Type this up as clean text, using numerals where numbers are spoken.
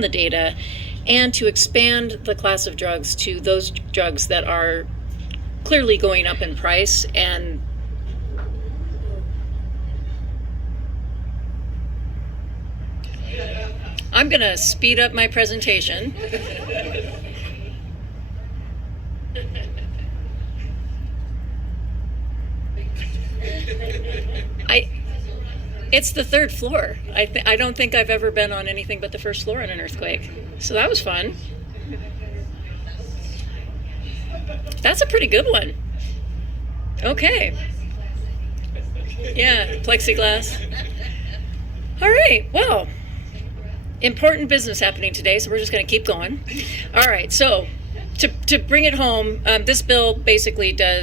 the data and to expand the class of drugs to those drugs that are clearly going up in price. And I'm going to speed up my presentation. It's the third floor. I don't think I've ever been on anything but the first floor in an earthquake. So that was fun. That's a pretty good one. Okay. Yeah, plexiglass. All right, well, important business happening today, so we're just going to keep going. All right, so to bring it home, this bill basically does